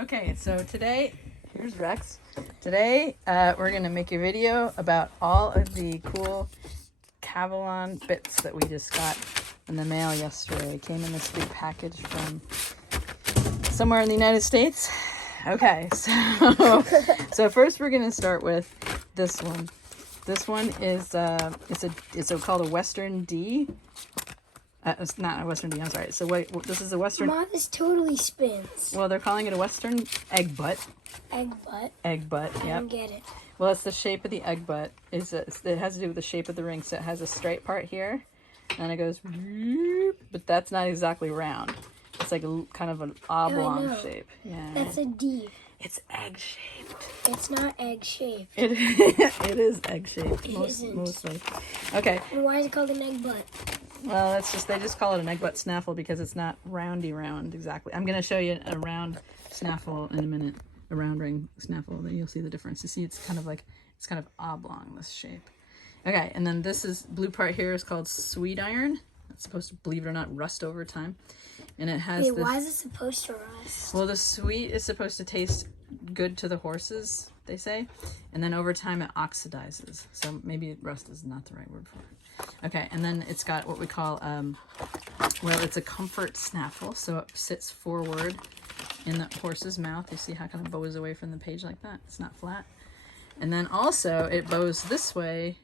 Okay, so today, here's Rex. Today, we're going to make a video about all of the cool Cavalon bits that we just got in the mail yesterday. It came in this big package from somewhere in the United States. Okay, so first we're going to start with this one. This one is it's called a Western D. It's not a Western D, I'm sorry. So wait, this is a Western... Mom, this totally spins. Well, they're calling it a Western egg butt. Egg butt? Egg butt, I yep. don't get it. Well, it's the shape of the egg butt. It has to do with the shape of the ring. So it has a straight part here, and it goes... But that's not exactly round. It's like a kind of an oblong shape. Yeah. That's a D. It's egg-shaped. It's not egg-shaped. It is egg-shaped. Mostly. Okay. And why is it called an egg butt? Well, they just call it an egg butt snaffle because it's not roundy round exactly. I'm going to show you a round snaffle in a minute, a round ring snaffle. Then you'll see the difference. You see, it's kind of oblong, this shape. Okay, and then this blue part here is called sweet iron. It's supposed to, believe it or not, rust over time. And it has Wait, why is it supposed to rust? Well, the sweet is supposed to taste good to the horses, they say. And then over time it oxidizes. So maybe rust is not the right word for it. Okay, and then it's got what we call, well, it's a comfort snaffle. So it sits forward in the horse's mouth. You see how it kind of bows away from the page like that? It's not flat. And then also it bows this way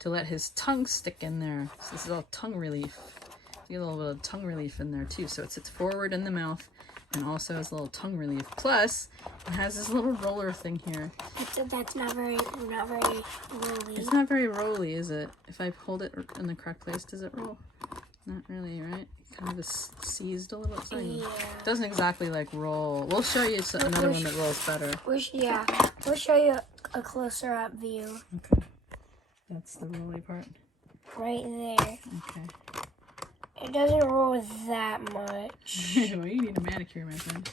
to let his tongue stick in there. So this is all tongue relief. You get a little bit of tongue relief in there too. So it sits forward in the mouth and also has a little tongue relief. Plus, it has this little roller thing here. That's not very rolly. It's not very rolly, is it? If I hold it in the correct place, does it roll? Not really, right? Kind of just seized a little. Yeah. It doesn't exactly like roll. We'll show you another one that rolls better. We'll show you a closer up view. Okay. That's the rolly part. Right there. Okay. It doesn't roll that much. Well, you need a manicure, my friend.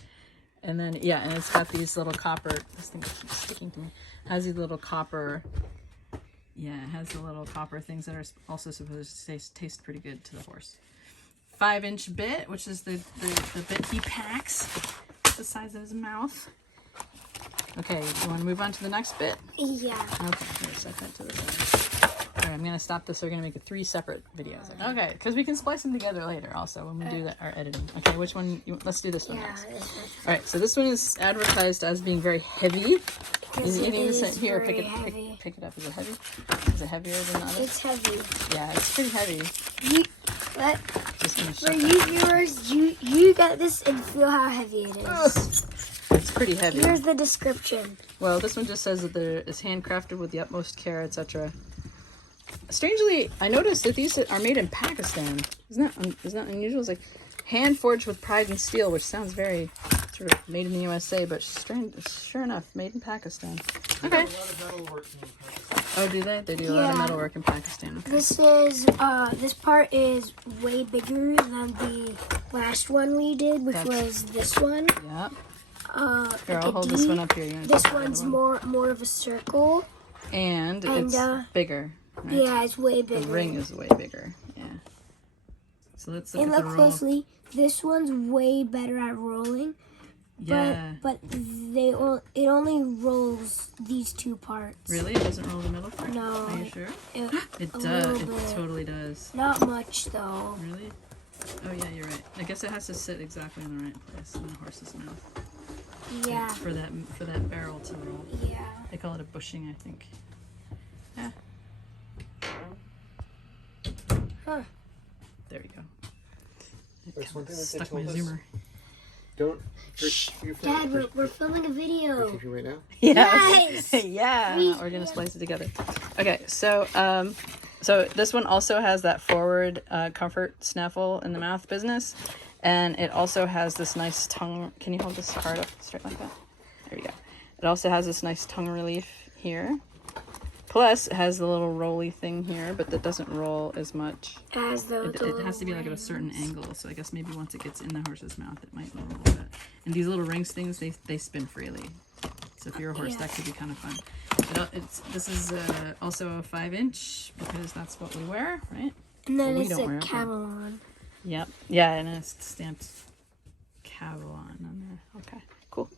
And then, yeah, and it's got these little copper, this thing keeps sticking to me. It has these little copper, yeah, it has the little copper things that are also supposed to taste pretty good to the horse. 5-inch bit, which is the bit he packs. It's the size of his mouth. Okay, you want to move on to the next bit? Yeah. Okay, here, set that to the side. Alright, I'm going to stop this. We're going to make it 3 separate videos. Okay, because we can splice them together later also when we do our editing. Okay, which one? Let's do this one next. Alright, so this one is advertised as being very heavy. Is it eating this? Here, pick it up. Is it heavy? Is it heavier than the other? It's heavy. Yeah, it's pretty heavy. For you viewers, you get this and feel how heavy it is. It's pretty heavy. Here's the description. Well, this one just says that it's handcrafted with the utmost care, etc. Strangely, I noticed that these are made in Pakistan. Isn't that unusual? It's like hand forged with pride and steel, which sounds very sort of made in the USA, but sure enough, made in Pakistan. Okay. Oh, do they? They do a lot of metalwork in Pakistan. Okay. This part is way bigger than the last one we did, which was this one. Yeah. Here, I'll hold this one up here. This one's more of a circle. And it's bigger. Right? Yeah, it's way bigger. The ring is way bigger. Yeah. So let's look and at the look roll. closely. This one's way better at rolling. Yeah. But it only rolls these 2 parts. Really? It doesn't roll the middle part? No. Are you sure? It does. It totally does. Not much though. Really? Oh yeah, you're right. I guess it has to sit exactly in the right place in the horse's mouth. Yeah. For that barrel to roll. Yeah. They call it a bushing, I think. Yeah. Huh. There we go. There's one thing that Stuck they my told us. zoomer. Don't. Dad, we're filming a video. Right now? Yes! Yeah. We're gonna splice it together. Okay, so so this one also has that forward comfort snaffle in the mouth business, and it also has this nice tongue. Can you hold this card up straight like that? There you go. It also has this nice tongue relief here. Plus, it has the little rolly thing here, but that doesn't roll as much. It has to be like at a certain angle, so I guess maybe once it gets in the horse's mouth, it might roll a little bit. And these little rings things, they spin freely. So if you're a horse, that could be kind of fun. This is also a 5-inch, because that's what we wear, right? And then Well, it's a Cavalon. Yep. Yeah, and it's stamped Cavalon on Okay, cool.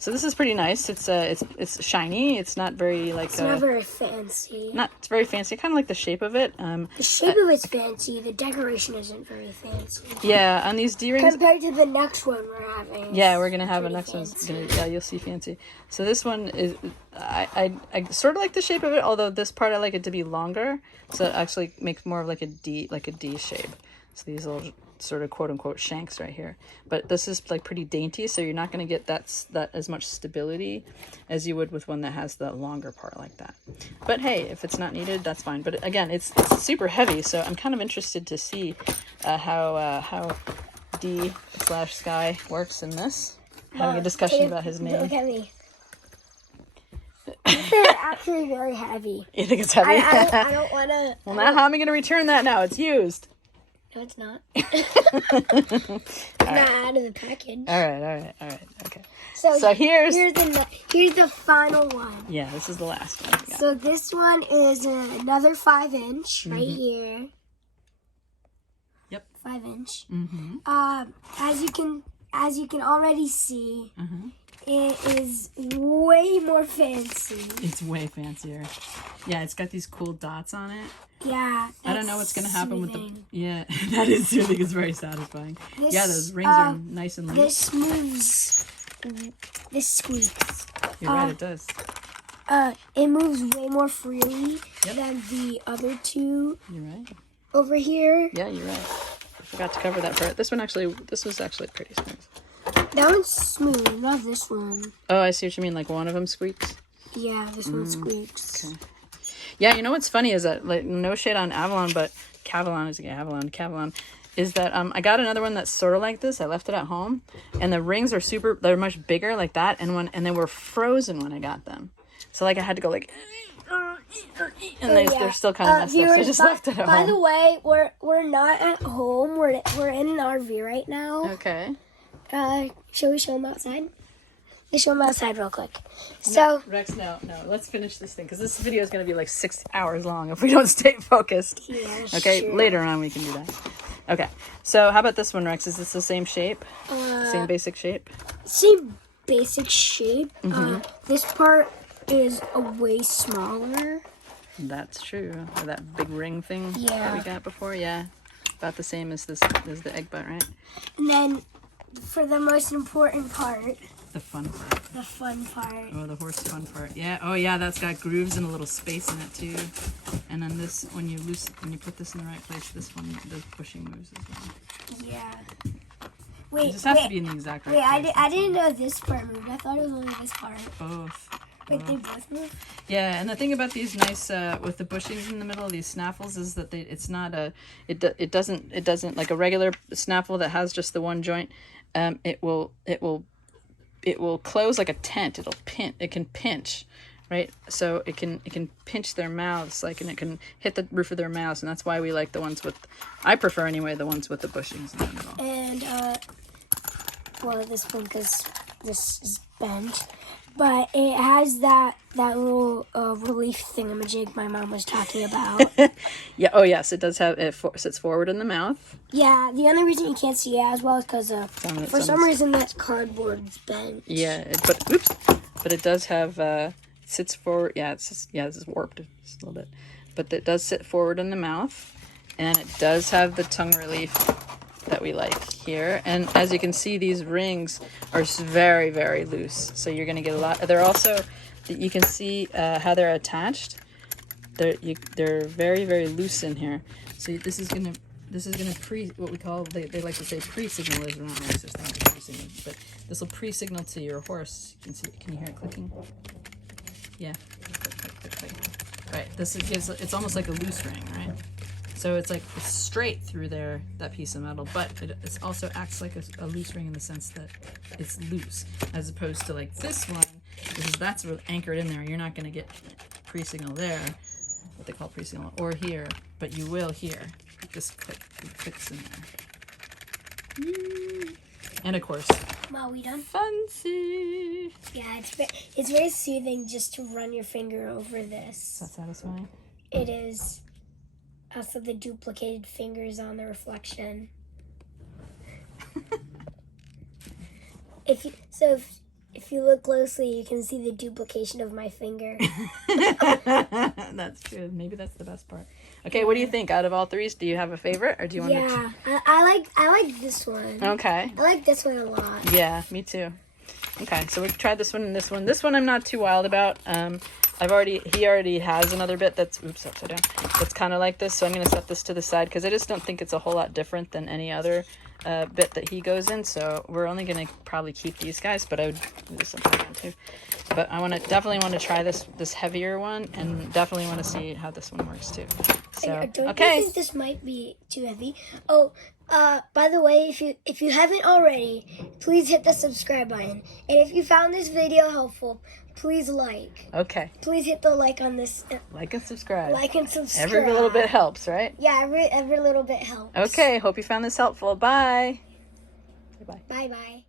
So this is pretty nice. It's shiny. It's not very like It's not very fancy. it's very fancy. I kind of like the shape of it. The shape of it's fancy. The decoration isn't very fancy. Yeah, on these D-rings. Compared to the next one we're having. Yeah, we're gonna have a next fancy. one. Yeah, you'll see fancy. So this one is, I sort of like the shape of it. Although this part I like it to be longer, so it actually makes more of like a D shape. So these little sort of quote unquote shanks right here. But this is like pretty dainty, so you're not gonna get that as much stability as you would with one that has the longer part like that. But hey, if it's not needed, that's fine. But again, it's super heavy, so I'm kind of interested to see how D/Skye works in this. Having a discussion about his name. Look at me. This is actually very heavy. You think it's heavy? I don't want to. Well, now how am I going to return that now? It's used. No, it's not. It's not out of the package. All right. Okay. So here's the final one. Yeah, this is the last one. Yeah. So this one is another 5-inch right here. Yep. 5-inch. Mm-hmm. As you can already see, it is way more fancy. It's way fancier. Yeah, it's got these cool dots on it. Yeah. I don't know what's going to happen with the... soothing. Yeah, that is soothing. It's very satisfying. Yeah, those rings are nice and loose. This moves. This squeaks. You're right, it does. It moves way more freely than the other two You're right. over here. Yeah, you're right. I forgot to cover that part. This was actually pretty smooth. That one's smooth, not this one. Oh, I see what you mean. Like one of them squeaks? Yeah, this one squeaks. Okay. Yeah, you know what's funny is that, like, no shade on Avalon, but Cavalon, is that I got another one that's sort of like this. I left it at home, and the rings are they're much bigger like that, and they were frozen when I got them. So like I had to go like, and they're still kind of messed up. So I just left it at home. By the way, we're not at home. We're in an RV right now. Okay. Shall we show them outside? Let's show them outside real quick. So Rex, no. Let's finish this thing because this video is going to be like 6 hours long if we don't stay focused. Yeah, okay, sure. Later on we can do that. Okay, so how about this one, Rex? Is this the same shape? Same basic shape? Same basic shape. This part is a way smaller. That's true. Or that big ring thing that Yeah. we got before. Yeah, about the same as the egg butt, right? And then for the most important part, The fun part. the fun part. Oh, the horse fun part. Yeah. Oh, yeah. That's got grooves and a little space in it too. And then this, when you put this in the right place, this one, the bushing moves as well. Yeah. It Wait, just has to be in the exact right wait, place. I didn't know this part moved. I thought it was only this part. Both. Wait, they both move? Yeah, and the thing about these nice with the bushings in the middle, these snaffles, is that it's not it doesn't like a regular snaffle that has just the one joint. It will close like a tent. It can pinch, right? So it can pinch their mouths, like, and it can hit the roof of their mouths, and that's why we like the ones with, I prefer anyway, the ones with the bushings in the middle. And, well, this one, because this is bent. But it has that little relief thingamajig my mom was talking about. Yeah. Oh, yes. It does have, it sits forward in the mouth. Yeah, the only reason you can't see it as well is because for some reason that cardboard's bent. Yeah, but it does have sits forward. Yeah, this is warped just a little bit, but it does sit forward in the mouth, and it does have the tongue relief that we like here. And as you can see, these rings are very, very loose, so you're gonna get a lot. They're also, you can see how they're attached. They're very, very loose in here. So this is gonna what we call, they like to say pre-signal, is not really such thing as pre-signal, but this will pre-signal to your horse. You can see, can you hear it clicking? Yeah. Click. Right. It's almost like a loose ring, right? So it's straight through there, that piece of metal, but it also acts like a loose ring in the sense that it's loose, as opposed to like this one, because that's anchored in there. You're not going to get pre-signal there, what they call pre-signal, or here, but you will here. This clicks in there. And of course, Are we done? fancy. Yeah, it's very soothing just to run your finger over this. Is that satisfying? It is. Also, the duplicated fingers on the reflection. if you look closely, you can see the duplication of my finger. That's true. Maybe that's the best part. Okay, what do you think? Out of all threes, do you have a favorite, or do you want to? Yeah, I like this one. Okay. I like this one a lot. Yeah, me too. Okay, so we've tried this one and this one. This one I'm not too wild about. He already has another bit that's upside down. That's kind of like this, so I'm gonna set this to the side because I just don't think it's a whole lot different than any other bit that he goes in. So we're only gonna probably keep these guys, but I would do this something too. But I definitely want to try this heavier one, and definitely want to see how this one works too. So Don't okay. you think this might be too heavy? Oh, by the way, if you haven't already, please hit the subscribe button. And if you found this video helpful, please like. Okay. Please hit the like on this. Like and subscribe. Like and subscribe. Every little bit helps, right? Yeah, every little bit helps. Okay. Hope you found this helpful. Bye. Bye. Bye bye.